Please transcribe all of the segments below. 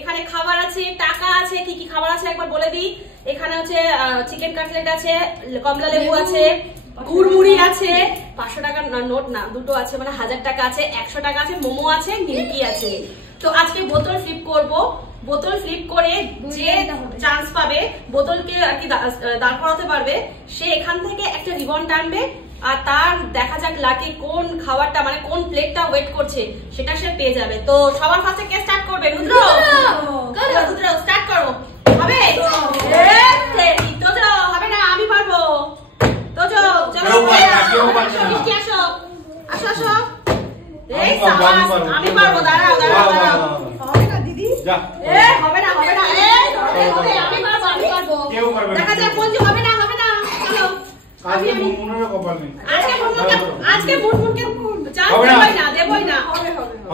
এখানে খাবার আছে, টাকা আছে, কি কি খাবার আছে একবার বলে দিই। এখানে হচ্ছে চিকেন কাটলেট আছে, কমলা লেবু আছে, গুড়মুড়ি আছে, 500 টাকার নোট না দুটো আছে, মানে 1000 টাকা আছে, 100 টাকা আছে, মোমো আছে, নিমকি আছে। তো আজকে বোতল ফ্লিপ করব। বোতল ফ্লিপ করে যে চান্স পাবে বোতলকে আর কি দাঁড় করাতে পারবে, সে এখান থেকে একটা রিবন টানবে আর তার দেখা যাক লাকে কোন খাবারটা মানে কোন প্লেটটা ওয়েট করছে সেটা সে পেয়ে যাবে। তো সবার ফার্স্টে কে স্টার্ট করবে? রুদ্র স্টার্ট করো। হবে? তোজো হবে না, আমি পারবো। তোজো চলো মিষ্টি আসো আসো আসো। এই সাবাস, আমি পারবো। দাঁড়াও দাঁড়াও দাঁড়াও। হবে না দিদি, হবে না হবে না। হবে আমি পারবো আমি পারবো। দেখা যাক মঞ্জু হবে না হবে না। চলো আজকে মুনমুনের কপাল নেই। আজকে মুনমুনকে চান্স দেবই না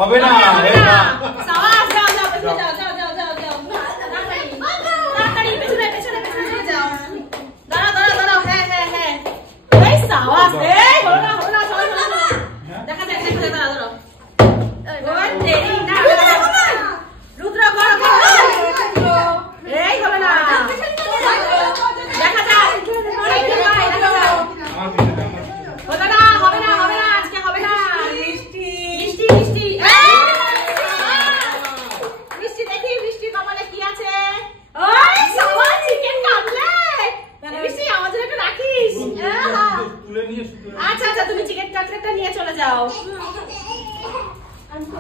হবে না হবে না। সাবাস, যাও যাও যাও যাও যাও যাও যাও তাড়াতাড়ি পেছনে পেছনে পেছনে যাও। দাঁড়াও দাঁড়াও দাঁড়াও। হ্যাঁ হ্যাঁ হ্যাঁ, এই সাবাস। এই হলো না হলো না। দেখা যাক দেখা যাক। দাঁড়াও দাঁড়াও। ওই দেরি না রুদ্র করো করো। এই হবে না, দেখা যাক। হলো না হবে না হবে না, আজকে হবে না। মিষ্টি মিষ্টি মিষ্টি মিষ্টি দেখি মিষ্টি কপালে কি আছে। ওই সবার চিকেন কাটলেট। মিষ্টি আমার জন্য একটু রাখিস। আচ্ছা আচ্ছা, তুমি চিকেন কাটলেটটা নিয়ে চলে যাও।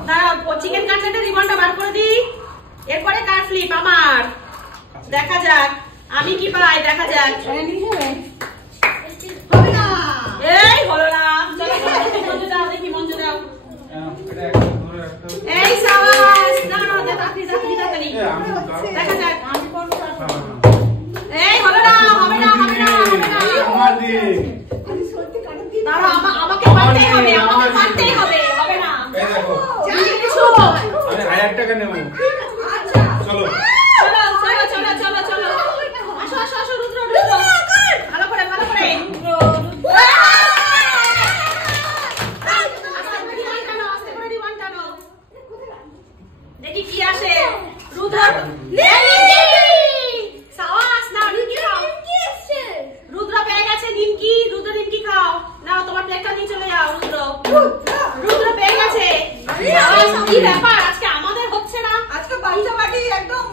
দাঁড়াও, চিকেন কাটলেটের রিবনটা বার করে দিই। এরপরে কার ফ্লিপ? আমার। দেখা যাক আমি কি পাই, দেখা যাক। হবে না, এই হলো না। চলো মঞ্জু দাও দেখি, মঞ্জু দাও। এই সাবাস, দাও দাও তাড়াতাড়ি তাড়াতাড়ি তাড়াতাড়ি। দেখা যাক আমি করব। এই হলো না, হবে না হবে না হবে না। আমার দি আমি সত্যি কাটতে দিই। দাঁড়াও, আমাকে পারতেই হবে, আমাকে পারতেই হবে। হবে না, এই দেখো জানি কিছু। আমি 1000 টাকা নেব। আচ্ছা চলো চলো চলো চলো চলো চলো। আসো আসো আসো রুদ্র রুদ্র ভালো করে ভালো করে। দেখি কি আসে। রুদ্র সাবাস, না নিমকি খাও। রুদ্র পেয়ে গেছে নিমকি। রুদ্র নিমকি খাও। নাও তোমার প্লেটটা নিয়ে চলে যাও। রুদ্র রুদ্র পেয়ে গেছে। কি ব্যাপার আজকে আমাদের হচ্ছে না? আজকে বাড়িটা বাড়ি একদম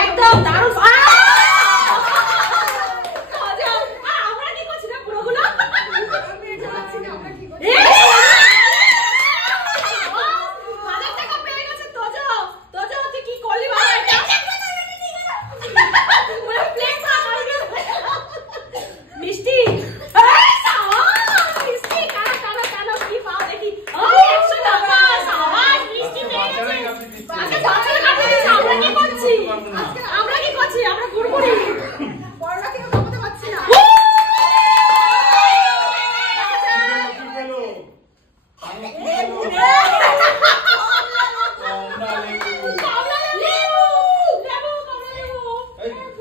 একদম দারুণ। আমরা কি করছি না পুরোগুলো? আমি এটা পাচ্ছি না, আমরা কি করছি? আমরা কি করছি? আমরা গুড়গুড়ি পড়া কেউ করতে পারছি না।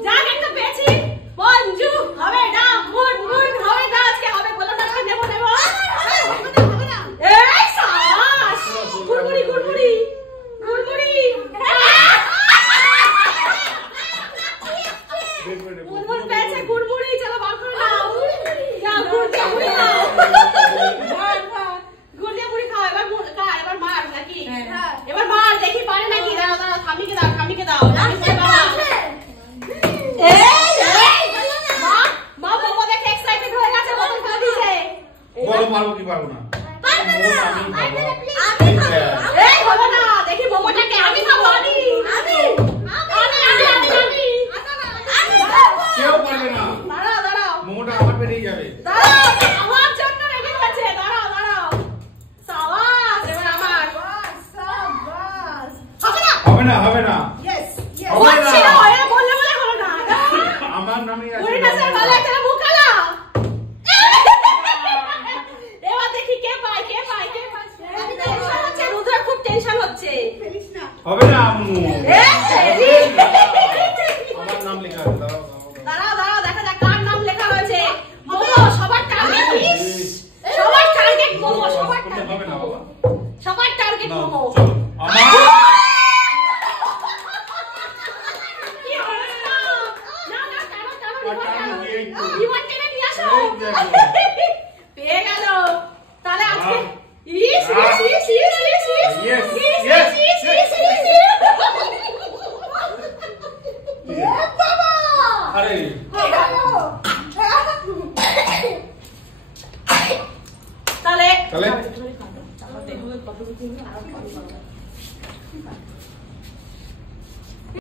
যাক একটা পেয়েছি। মঞ্জু হবে না, মুনমুন হবে না, আজকে হবে। বলো না নেব নেব। এই সাবাস, গুড়গুড়ি গুড়গুড়ি গুড়গুড়ি। মুনমুন পেয়েছে গুড়গুড়ি। চলো বার করে নাও। যাও গুড় দিয়ে মুড়ি খাও। গুড় দিয়ে মুড়ি খাও। এবার মার নাকি? এবার মার দেখি পারে নাকি। দাঁড়াও দাঁড়াও, থামিকে দাও থামিকে দাও। মা মোমো দেখে এক্সাইটেড হয়ে গেছে, বোতল ফেলে দিয়েছে। বলো পারবো কি পারবো না? পারবে না, আমি খাবো। এই হলো না, দেখি মোমোটাকে আমি খাবো। আমি কেউ পারবে না। দাঁড়াও দাঁড়াও, মোমোটা আমার পেটেই যাবে। দাঁড়াও আমার জন্য রেডি হয়েছে। দাঁড়াও দাঁড়াও। সাবাস, এবার আমার। হবে না হবে না হবে না। ইয়েস ইয়েস হবে না। ছিল, এরা বললে বলে হলো না। আমার নামই আছে। ওরে না স্যার, ভালো একটা মুখ কালা। এবার দেখি কে পায় কে পায় কে পায়। আমি টেনশন হচ্ছে, রুদ্র খুব টেনশন হচ্ছে। ফেলিস না। হবে না আম্মু। এই আমার নাম লেখা আছে। দাঁড়াও দাঁড়াও দেখা যাক। তাহলে কত